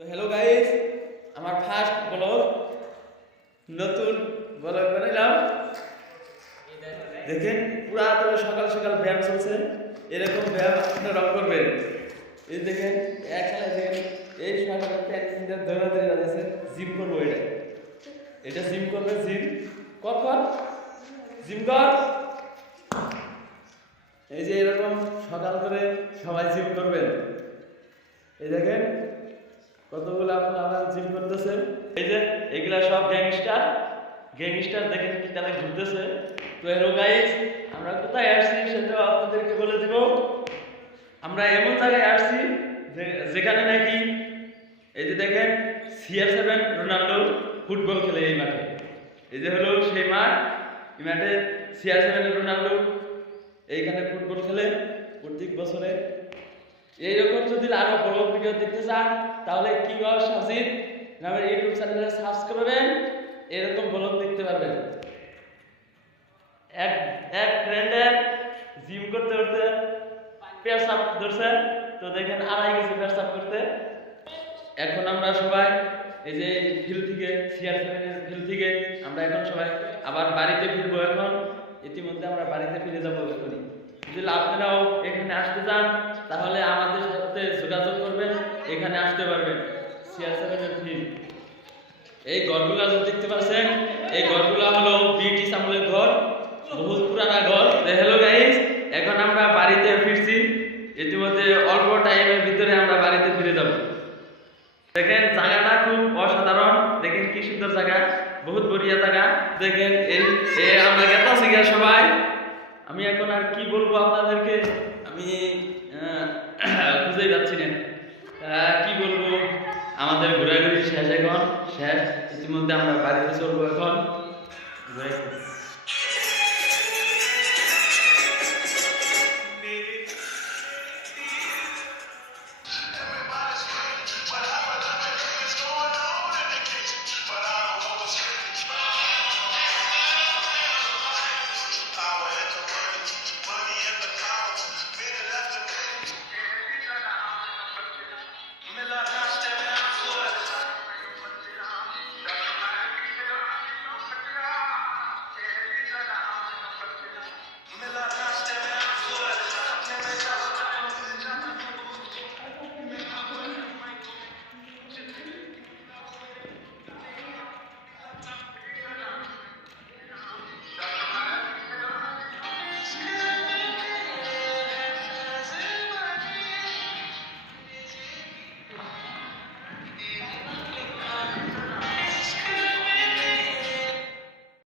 তো hello guys, আমার first blog, নতুন ব্লগ বানাইলাম। দেখেন পুরা তো সকাল সকাল ব্যায়াম চলছে, এরকম ব্যায়াম আপনারা করবেন। এই দেখেন একসাথে দেখেন এই সকালে প্যান্ট দৌড়াতে যাচ্ছে, জিম করবো। এটা জিম করবে, জিম কর জিম কর। এই যে এরকম সকাল করে সবাই জিম করবেন। এই দেখেন কতগুলো আপনারা জিম করতেছেন। এই যে এগুলা সব গ্যাংস্টার দেখেন কি তারা ঘুরতেছে। তো হ্যালো গাইস, আমরা কোথায় আসছি সেটা আপনাদেরকে বলে দিব। আমরা এমন জায়গায় আসছি যেখানে নাকি এই যে দেখেন CR7 রোনাল্ডো ফুটবল খেলে এই মাঠে। এই যে হলো সেই মাঠ, এই মাঠে CR7 রোনাল্ডো এইখানে ফুটবল খেলে প্রত্যেক বছরে। এইরকম যদি আরো বড় ভিডিও দেখতে চান তাহলে কিংবা সাজিদ নামের ইউটিউব চ্যানেলে সাবস্ক্রাইব করবেন, এরকম ব্লগ দেখতে পারবেন। এক ফ্রেন্ডের জিম করতে করতে পেশাব ধরছে, তো দেখেন আড়াই গেছে পেশাব করতে। এখন আমরা সবাই এই যে ফিল্ড থেকে CR7 ফিল্ড থেকে আমরা এখন সবাই আবার বাড়িতে ফিরবো। এখন ইতিমধ্যে আমরা বাড়িতে ফিরে যাবো এখনই। যদি আপনারাও এখানে আসতে চান তাহলে আমাদের সাথে যোগাযোগ করবেন, এখানে আসতে পারবেন। CR7 ফিল্ড, এই ঘরগুলা যে দেখতে পাচ্ছেন, এই ঘরগুলা হলো ব্রিটিশ আমলের ঘর, বহুত পুরানা ঘর। হ্যালো গাইস, এখন আমরা বাড়িতে ফিরছি। ইতিমধ্যে অল্প টাইমের ভিতরে আমরা বাড়িতে ফিরে যাব। দেখেন জায়গাটা খুব অসাধারণ, দেখেন কি সুন্দর জায়গা, বহুত বড়িয়া জায়গা। দেখেন এই আমরা গেতাছি গিয়া সবাই। আমি এখন আর কি বলবো আপনাদেরকে, আমি খুঁজেই পাচ্ছি না কি বলবো। আমাদের ঘোরাঘুরি শেষ, এখন শেষ। ইতিমধ্যে আমরা বাড়িতে চলবো এখন।